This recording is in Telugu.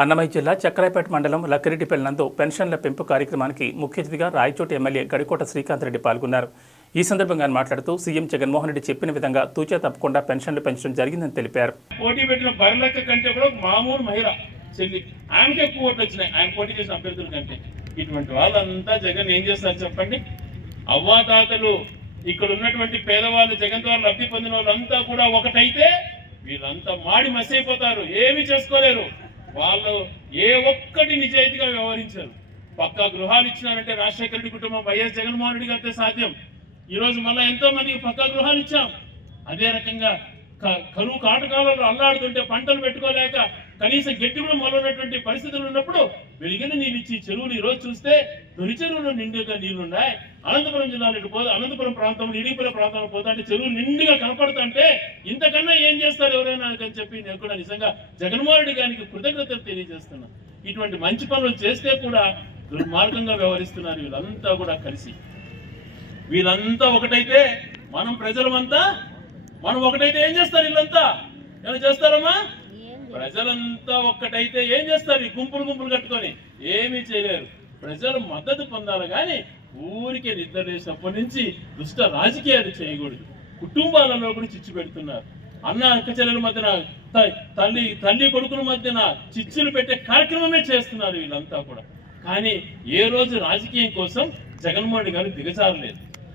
అన్నమయ్య జిల్లా చక్రాయపేట మండలం లక్కిరెడ్డిపల్లి నందు పెన్షన్ల పెంపు కార్యక్రమానికి ముఖ్య అతిథిగా రాయచోటి ఎమ్మెల్యే గడికోట శ్రీకాంత్ రెడ్డి పాల్గొన్నారు. ఈ సందర్భంగా మాట్లాడుతూ సీఎం జగన్మోహన్ రెడ్డి చెప్పిన విధంగా తూచా తప్పకుండా పెన్షన్లు పెంచడం జరిగిందని తెలిపారు. పోటీ పెట్టిన బర్లక్క కంటే కూడా మామూలు మహిళ చెల్లి ఆమెకి ఎక్కువ ఓట్లు వచ్చినాయి. ఆయన పోటీ చేసిన అభ్యర్థుల కంటే. ఇటువంటి వాళ్ళంతా జగన్ ఏం చేస్తారు చెప్పండి? అవ్వాతాతలు ఇక్కడ ఉన్నటువంటి పేదవాళ్ళు జగన్ ద్వారా లబ్ధి పొందిన వాళ్ళంతా కూడా ఒకటైతే వీళ్ళంతా మాడి మసైపోతారు. ఏమీ చేసుకోలేరు. వాళ్ళు ఏ ఒక్కటి నిజాయితీగా వ్యవహరించారు. పక్కా గృహాలు ఇచ్చినారంటే రాజశేఖర రెడ్డి కుటుంబం వైఎస్ జగన్మోహన్ రెడ్డి గారితో సాధ్యం. ఈ రోజు మళ్ళీ ఎంతో మందికి పక్కా గృహాలు ఇచ్చాం. అదే రకంగా క- కరువు కాటకాలలో అల్లాడుతుంటే పంటలు పెట్టుకోలేక కనీసం గట్టి కూడా మొదలైనటువంటి పరిస్థితులు ఉన్నప్పుడు వెలిగిన నీళ్ళు ఇచ్చి చెరువులు ఈ రోజు చూస్తే తొలి చెరువులో నిండుగా నీళ్ళున్నాయి. అనంతపురం జిల్లాలో ఇటు పోతే అనంతపురం ప్రాంతంలో ఇడిగిపురం ప్రాంతంలో పోతుంటే చెరువులు నిండుగా కనపడుతుంటే ఇంతకన్నా ఏం చేస్తారు ఎవరైనా అని చెప్పి నేను కూడా నిజంగా జగన్మోహన్ రెడ్డి గారికి కృతజ్ఞతలు తెలియజేస్తున్నా. ఇటువంటి మంచి పనులు చేస్తే కూడా దుర్మార్గంగా వ్యవహరిస్తున్నారు వీళ్ళంతా కూడా కలిసి. వీళ్ళంతా ఒకటైతే మనం ప్రజలమంతా మనం ఒకటైతే ఏం చేస్తారు వీళ్ళంతా? ఏమైనా చేస్తారమ్మా? ప్రజలంతా ఒక్కటైతే ఏం చేస్తారు ఈ గుంపులు గుంపులు కట్టుకొని? ఏమీ చేయలేరు. ప్రజలు మద్దతు పొందాలి కానీ ఊరికే నిద్ర లేచినప్పటి నుంచి దుష్ట రాజకీయాలు చేయకూడదు. కుటుంబాలలో కూడా చిచ్చు పెడుతున్నారు. అన్న అక్కచెల్లెల మధ్యన తల్లి తల్లి కొడుకుల మధ్యన చిచ్చులు పెట్టే కార్యక్రమమే చేస్తున్నారు వీళ్ళంతా కూడా. కానీ ఏ రోజు రాజకీయం కోసం జగన్మోహన్ గారు దిగజారలేదు.